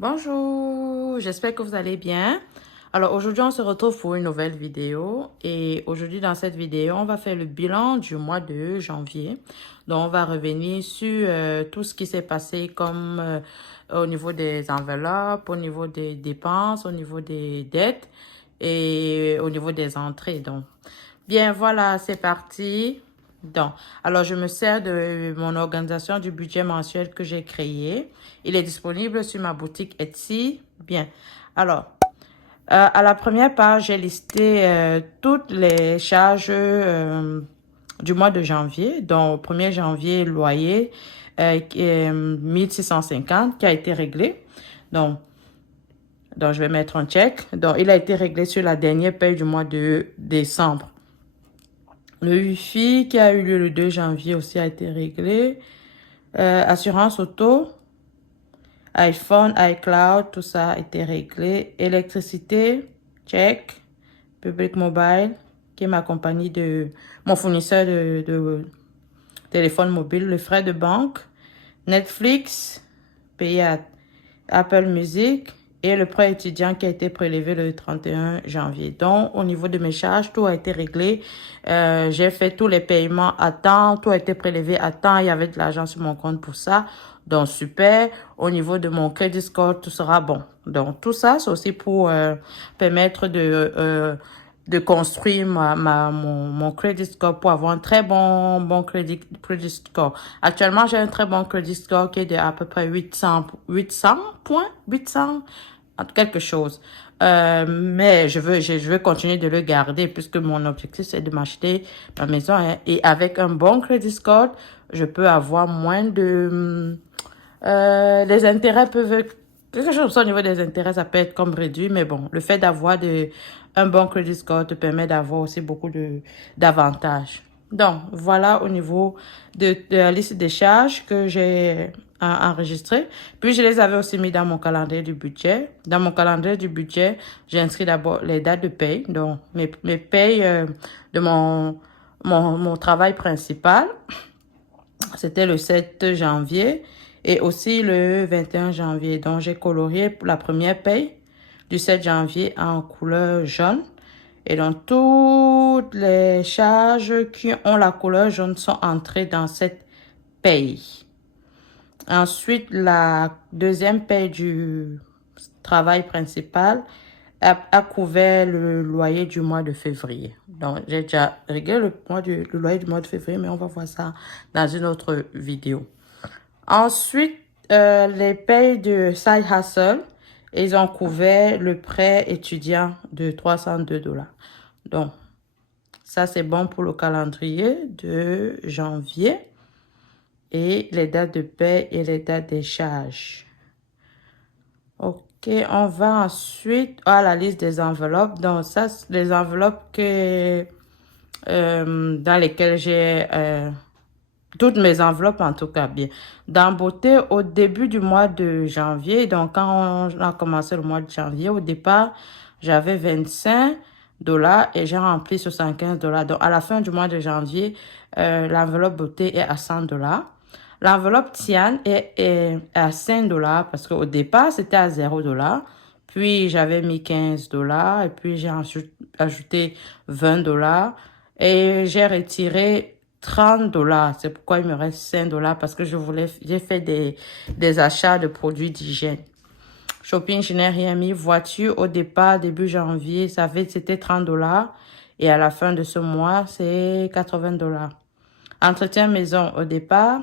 Bonjour, j'espère que vous allez bien. Alors aujourd'hui, on se retrouve pour une nouvelle vidéo et aujourd'hui dans cette vidéo, on va faire le bilan du mois de janvier. Donc on va revenir sur tout ce qui s'est passé comme au niveau des enveloppes, au niveau des dépenses, au niveau des dettes et au niveau des entrées. Donc bien voilà, c'est parti. Donc, alors je me sers de mon organisation du budget mensuel que j'ai créé. Il est disponible sur ma boutique Etsy. Bien. Alors, à la première page, j'ai listé toutes les charges du mois de janvier. Donc, au 1er janvier, loyer qui est 1650 qui a été réglé. Donc, je vais mettre un check. Donc, il a été réglé sur la dernière paye du mois de décembre. Le Wi-Fi qui a eu lieu le 2 janvier aussi a été réglé. Assurance auto, iPhone, iCloud, tout ça a été réglé. Électricité, check. Public Mobile, qui est ma compagnie de mon fournisseur de téléphone mobile. Le frais de banque, Netflix, payé à Apple Music et le prêt étudiant qui a été prélevé le 31 janvier. Donc, au niveau de mes charges, tout a été réglé. J'ai fait tous les paiements à temps, tout a été prélevé à temps. Il y avait de l'argent sur mon compte pour ça. Donc, super. Au niveau de mon crédit score, tout sera bon. Donc, tout ça, c'est aussi pour permettre de construire mon credit score pour avoir un très bon credit score. Actuellement, j'ai un très bon credit score qui est de à peu près 800 points, 800, quelque chose. Mais je veux continuer de le garder puisque mon objectif, c'est de m'acheter ma maison. Hein, et avec un bon credit score, je peux avoir moins de... les intérêts peuvent... Quelque chose comme ça au niveau des intérêts, ça peut être comme réduit, mais bon, le fait d'avoir un bon credit score te permet d'avoir aussi beaucoup d'avantages. Donc, voilà au niveau de la liste des charges que j'ai enregistrées. Puis, je les avais aussi mis dans mon calendrier du budget. Dans mon calendrier du budget, j'ai inscrit d'abord les dates de paye. Donc, mes payes de mon travail principal. C'était le 7 janvier et aussi le 21 janvier. Donc, j'ai colorié pour la première paye du 7 janvier en couleur jaune. Et donc, toutes les charges qui ont la couleur jaune sont entrées dans cette paye. Ensuite, la deuxième paye du travail principal a couvert le loyer du mois de février. Donc, j'ai déjà réglé le loyer du mois de février, mais on va voir ça dans une autre vidéo. Ensuite, les payes de Side Hustle, ils ont couvert le prêt étudiant de 302 $. Donc, ça, c'est bon pour le calendrier de janvier et les dates de paie et les dates des charges. Ok, on va ensuite à la liste des enveloppes. Donc, ça, les enveloppes dans lesquelles j'ai toutes mes enveloppes en tout cas bien. Dans Beauté, au début du mois de janvier, donc quand on a commencé le mois de janvier, au départ, j'avais 25 $ et j'ai rempli 75 $. Donc, à la fin du mois de janvier, l'enveloppe Beauté est à 100 $. L'enveloppe Tian est à 5 $ parce qu'au départ, c'était à 0 $. Puis, j'avais mis 15 $ et puis j'ai ensuite ajouté 20 $ et j'ai retiré 30 $. C'est pourquoi il me reste 5 $ parce que j'ai fait des achats de produits d'hygiène. Shopping, je n'ai rien mis. Voiture, au départ, début janvier, c'était 30 $ et à la fin de ce mois, c'est 80 $. Entretien maison, au départ,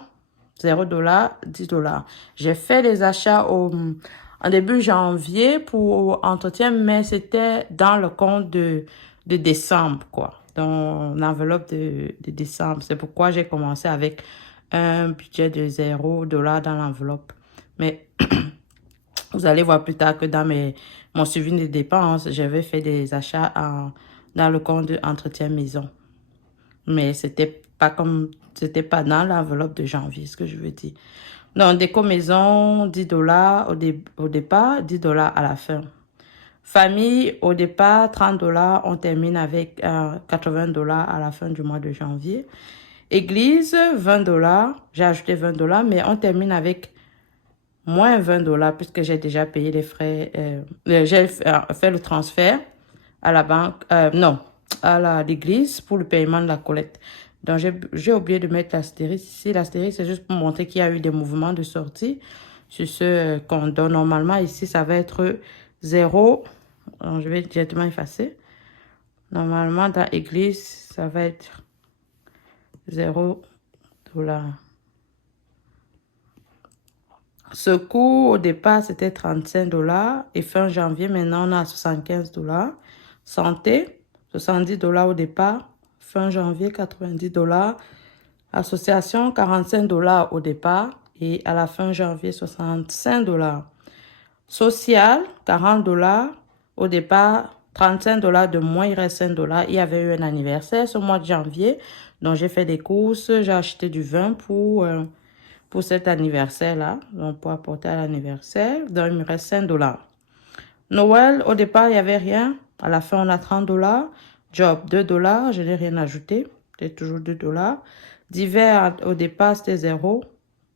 0 $, 10 $. J'ai fait des achats en début janvier pour entretien, mais c'était dans le compte de décembre, quoi. Dans l'enveloppe de décembre. C'est pourquoi j'ai commencé avec un budget de 0 $ dans l'enveloppe. Mais vous allez voir plus tard que dans mon suivi de dépenses, j'avais fait des achats dans le compte d'entretien maison. Mais c'était pas dans l'enveloppe de janvier, ce que je veux dire. Donc, déco maison, 10 $ au départ, 10 $ à la fin. Famille, au départ, 30 $, on termine avec 80 $ à la fin du mois de janvier. Église, 20 $, j'ai ajouté 20 $, mais on termine avec moins 20 dollars puisque j'ai déjà payé les frais. J'ai fait le transfert à la banque, non, à l'église pour le paiement de la collecte. Donc, j'ai oublié de mettre l'astérisque ici. L'astérisque, c'est juste pour montrer qu'il y a eu des mouvements de sortie sur ce qu'on donne. Normalement, ici, ça va être 0. Alors, je vais directement effacer. Normalement, dans l'église, ça va être 0 dollars. Ce coût, au départ, c'était 35 dollars. Et fin janvier, maintenant, on a 75 dollars. Santé, 70 dollars au départ. Fin janvier, 90 dollars. Association, 45 dollars au départ. Et à la fin janvier, 65 dollars. Social, 40 dollars. Au départ, 35 dollars de moins, il reste 5 dollars. Il y avait eu un anniversaire ce mois de janvier. Donc, j'ai fait des courses. J'ai acheté du vin pour cet anniversaire-là, donc pour apporter à l'anniversaire. Donc, il me reste 5 dollars. Noël, au départ, il n'y avait rien. À la fin, on a 30 dollars. Job, 2 dollars. Je n'ai rien ajouté. C'est toujours 2 dollars. Divers, au départ, c'était 0.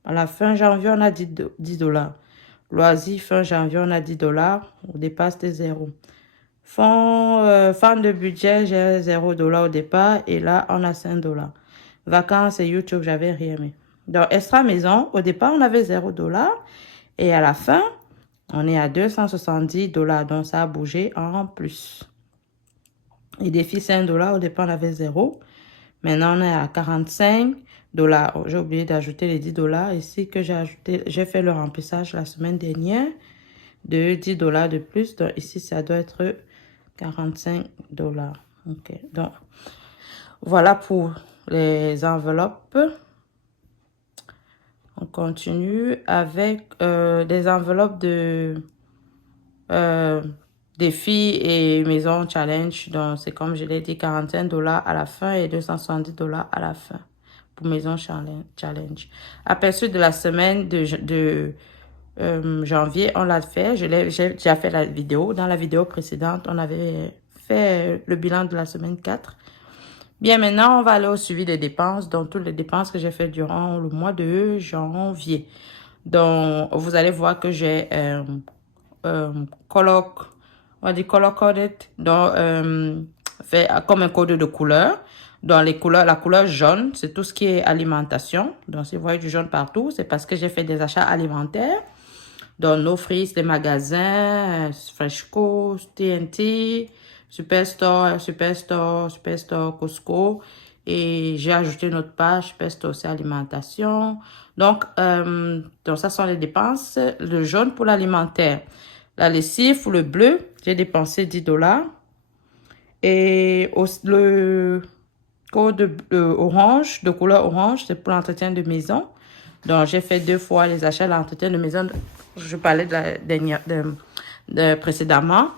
À la fin janvier, on a 10 dollars. Loisirs, fin janvier, on a 10 dollars. Au départ, c'était 0. Fin de budget, j'ai 0 dollars au départ. Et là, on a 5 dollars. Vacances et YouTube, j'avais rien mis. Donc, extra maison, au départ, on avait 0 dollars. Et à la fin, on est à 270 dollars. Donc, ça a bougé en plus. Et défi 5 dollars, au départ, on avait 0. Maintenant, on est à 45 dollars. Oh, j'ai oublié d'ajouter les 10 dollars ici que j'ai ajouté. J'ai fait le remplissage la semaine dernière de 10 dollars de plus. Donc, ici, ça doit être 45 dollars. OK. Donc, voilà pour les enveloppes. On continue avec des enveloppes de défis et maison challenge. Donc, c'est comme je l'ai dit, 45 dollars à la fin et 270 dollars à la fin pour maison challenge. Aperçu de la semaine de janvier, on l'a fait. J'ai déjà fait la vidéo. Dans la vidéo précédente, on avait fait le bilan de la semaine 4. Bien, maintenant, on va aller au suivi des dépenses. Donc, toutes les dépenses que j'ai faites durant le mois de janvier. Donc, vous allez voir que j'ai on va dire color coded, donc fait comme un code de couleur. Dans les couleurs, la couleur jaune, c'est tout ce qui est alimentation. Donc, si vous voyez du jaune partout, c'est parce que j'ai fait des achats alimentaires. Dans No Frills, les magasins, Freshco, TNT, Superstore, Costco. Et j'ai ajouté une autre page, Superstore, c'est alimentation. Donc, ça sont les dépenses. Le jaune pour l'alimentaire. La lessive pour le bleu, j'ai dépensé 10 dollars. Et le code orange, de couleur orange, c'est pour l'entretien de maison. Donc, j'ai fait 2 fois les achats à l'entretien de maison. Je parlais de la dernière, précédemment.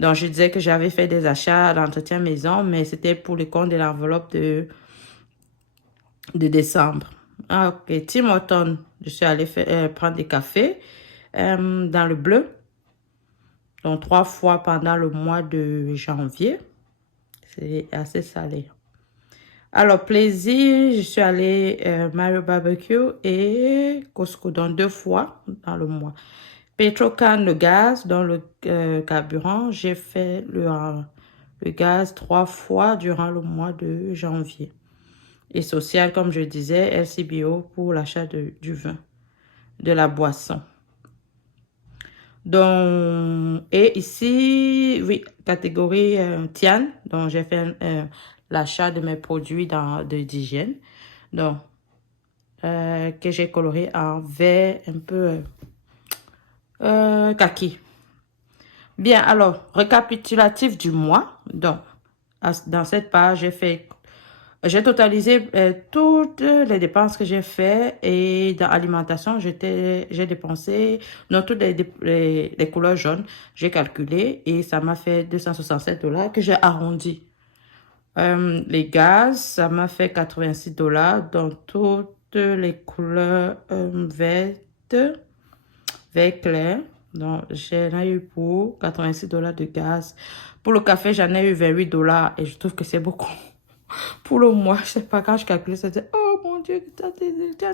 Donc, je disais que j'avais fait des achats à l'entretien maison, mais c'était pour le compte de l'enveloppe de décembre. Ah, ok. Tim Hortons, je suis allée prendre des cafés dans le bleu. Donc, 3 fois pendant le mois de janvier. C'est assez salé. Alors, plaisir, je suis allée Mario Barbecue et Costco, donc 2 fois dans le mois. Petrocan, le gaz, dans le carburant, j'ai fait le gaz 3 fois durant le mois de janvier. Et social, comme je disais, LCBO pour l'achat du vin, de la boisson. Donc, et ici, oui, catégorie Tian, donc j'ai fait l'achat de mes produits d'hygiène. Donc, que j'ai coloré en vert un peu kaki. Bien, alors, récapitulatif du mois. Donc, dans cette page, j'ai totalisé toutes les dépenses que j'ai faites et dans l'alimentation, j'ai dépensé, dans toutes les couleurs jaunes, j'ai calculé et ça m'a fait 267 dollars que j'ai arrondi. Les gaz, ça m'a fait 86 dollars dans toutes les couleurs vertes, vert clair. Donc, j'en ai eu pour 86 dollars de gaz. Pour le café, j'en ai eu 28 dollars et je trouve que c'est beaucoup. Pour le mois, je sais pas, quand je calculais, ça disait, oh mon Dieu, ça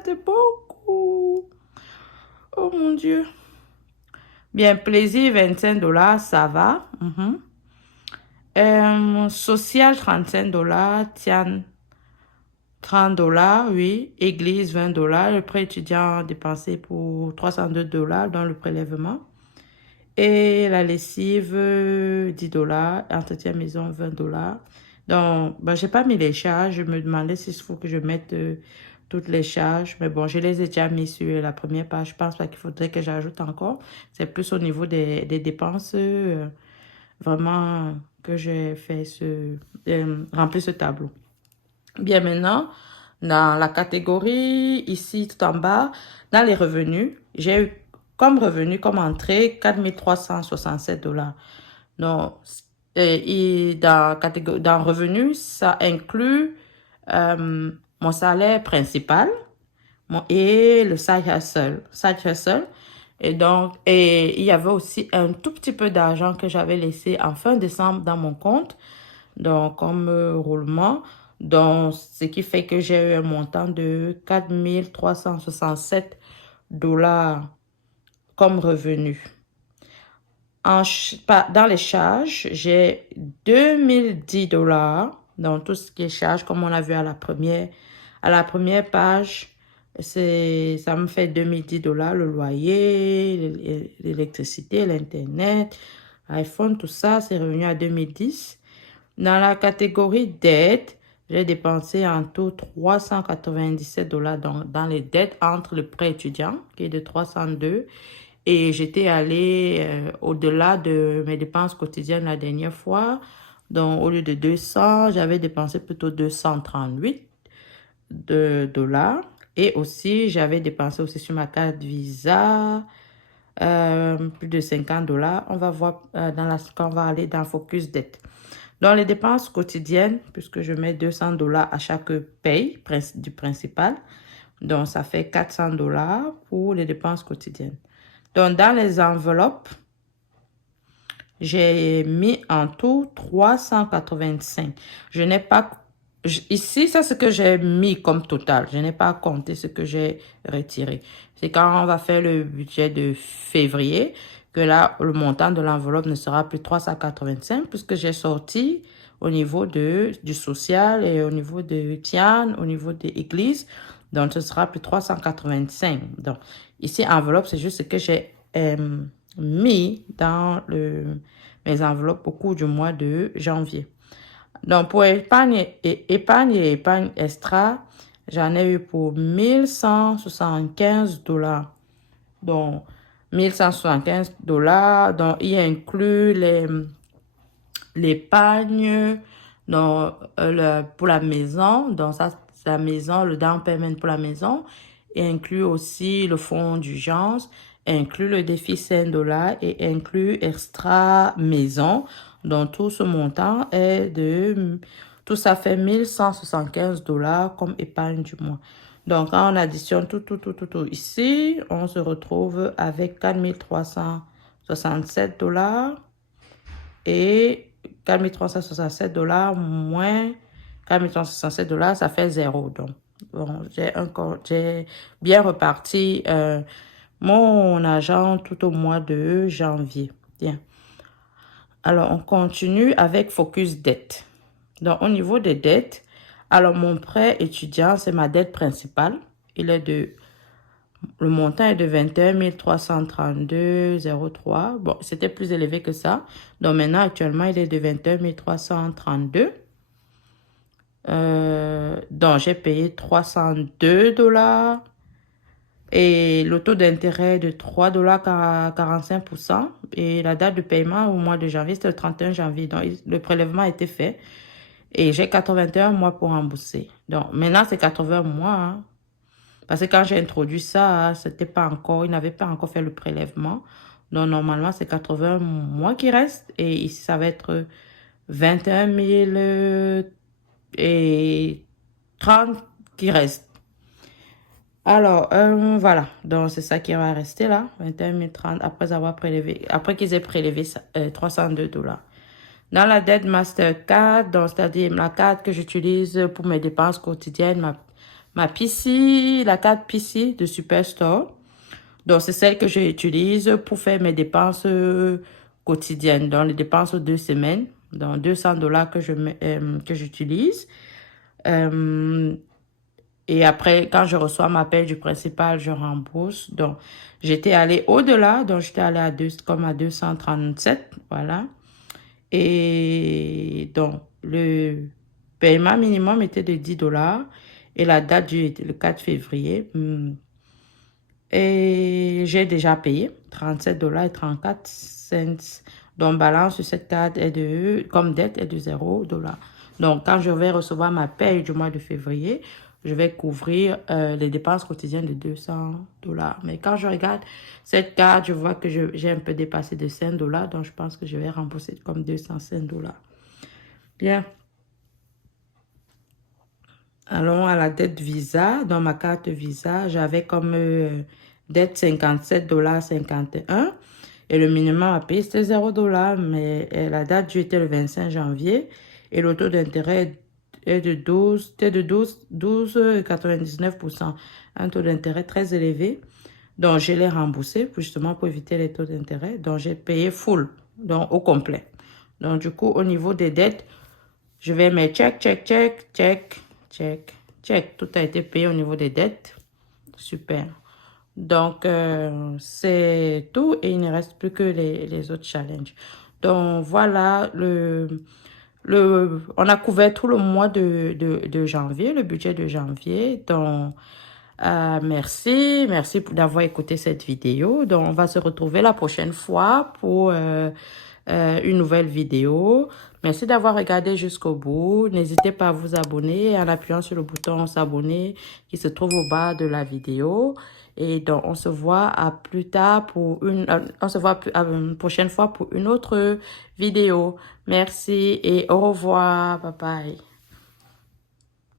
c'est beaucoup. Oh mon Dieu. Bien, plaisir, 25 dollars, ça va. Social, 35 dollars. Tian, 30 dollars, oui. Église, 20 dollars. Le prêt étudiant dépensé pour 302 dollars dans le prélèvement. Et la lessive, 10 dollars. Entretien maison, 20 dollars. Donc, ben, j'ai pas mis les charges. Je me demandais s'il faut que je mette toutes les charges. Mais bon, je les ai déjà mis sur la première page. Je pense pas qu'il faudrait que j'ajoute encore. C'est plus au niveau des dépenses, vraiment, que j'ai fait rempli ce tableau. Bien, maintenant, dans la catégorie, ici, tout en bas, dans les revenus, j'ai eu comme revenu, comme entrée, 4 367 dollars. Donc, et dans revenu, ça inclut mon salaire principal et le side hustle. Et donc, il y avait aussi un tout petit peu d'argent que j'avais laissé en fin décembre dans mon compte, donc comme roulement. Donc, ce qui fait que j'ai eu un montant de 4 367 dollars comme revenu. Dans les charges, j'ai 2010 dollars dans tout ce qui est charges, comme on a vu à la première page. Ça me fait 2010 dollars le loyer, l'électricité, l'internet, iPhone, tout ça, c'est revenu à 2010. Dans la catégorie dettes, j'ai dépensé en tout 397 dollars dans les dettes entre le prêt étudiant, qui est de 302. Et j'étais allée au-delà de mes dépenses quotidiennes la dernière fois. Donc, au lieu de 200, j'avais dépensé plutôt 238 dollars. Et aussi, j'avais dépensé aussi sur ma carte Visa plus de 50 dollars. On va voir quand on va aller dans Focus Dette. Dans les dépenses quotidiennes, puisque je mets 200 dollars à chaque paye du principal, donc ça fait 400 dollars pour les dépenses quotidiennes. Donc, dans les enveloppes, j'ai mis en tout 385. Je n'ai pas... Ici, c'est ce que j'ai mis comme total. Je n'ai pas compté ce que j'ai retiré. C'est quand on va faire le budget de février que là, le montant de l'enveloppe ne sera plus 385 puisque j'ai sorti au niveau du social et au niveau de Tian, au niveau de l'église. Donc, ce sera plus 385. Donc, ici, enveloppe, c'est juste ce que j'ai mis dans mes enveloppes au cours du mois de janvier. Donc, pour épargne et épargne extra, j'en ai eu pour 1175 dollars. Donc, 1175 dollars. Donc, il inclut l'épargne pour la maison. Donc, ça, c'est la maison, le down payment pour la maison. Et inclut aussi le fonds d'urgence, inclut le défi 5 dollars et inclut extra maison. Donc, tout ce montant tout ça fait 1175 dollars comme épargne du mois. Donc, quand on additionne tout ici, on se retrouve avec 4367 dollars et 4367 dollars moins 4367 dollars, ça fait 0. Donc, bon, j'ai bien reparti mon argent tout au mois de janvier. Bien. Alors, on continue avec Focus Dette. Donc, au niveau des dettes, alors mon prêt étudiant, c'est ma dette principale. Le montant est de 21 332,03. Bon, c'était plus élevé que ça. Donc, maintenant, actuellement, il est de 21 332. Donc, j'ai payé 302 dollars. Et le taux d'intérêt de 3,45 $. Et la date de paiement au mois de janvier, c'était le 31 janvier. Donc, le prélèvement a été fait. Et j'ai 81 mois pour rembourser. Donc, maintenant, c'est 80 mois. Hein. Parce que quand j'ai introduit ça, il n'avait pas encore fait le prélèvement. Donc, normalement, c'est 80 mois qui restent. Et ici, ça va être 21 000 et 30 qui restent. Alors, voilà. Donc, c'est ça qui va rester là. 21 030 après qu'ils aient prélevé 302 dollars. Dans la dette Mastercard, donc c'est-à-dire la carte que j'utilise pour mes dépenses quotidiennes, ma PC, la carte PC de Superstore. Donc, c'est celle que j'utilise pour faire mes dépenses quotidiennes. Donc, les dépenses 2 semaines. Donc, $200 que j'utilise. Et après, quand je reçois ma paie du principal, je rembourse. Donc, j'étais allée au-delà. Donc, j'étais allée comme à 237. Voilà. Et donc, le paiement minimum était de $10. Et la date était le 4 février. Et j'ai déjà payé $37,34. Donc, balance sur cette carte comme dette est de $0. Donc, quand je vais recevoir ma paye du mois de février, je vais couvrir les dépenses quotidiennes de $200. Mais quand je regarde cette carte, je vois que j'ai un peu dépassé de $5. Donc, je pense que je vais rembourser comme $205. Bien. Allons à la dette Visa. Dans ma carte Visa, j'avais comme dette $57,51. Et le minimum à payer, c'était $0. Mais la date due était le 25 janvier. Et le taux d'intérêt est de 12,99%. Un taux d'intérêt très élevé. Donc, je l'ai remboursé justement pour éviter les taux d'intérêt. Donc, j'ai payé full, donc au complet. Donc, du coup, au niveau des dettes, je vais mettre check, check, check, check, check, check. Tout a été payé au niveau des dettes. Super. Donc, c'est tout et il ne reste plus que les autres challenges. Donc, voilà, on a couvert tout le mois de janvier, le budget de janvier. Donc, merci d'avoir écouté cette vidéo. Donc, on va se retrouver la prochaine fois pour une nouvelle vidéo. Merci d'avoir regardé jusqu'au bout. N'hésitez pas à vous abonner en appuyant sur le bouton s'abonner qui se trouve au bas de la vidéo. Et donc, on se voit à plus tard on se voit à une prochaine fois pour une autre vidéo. Merci et au revoir. Bye bye.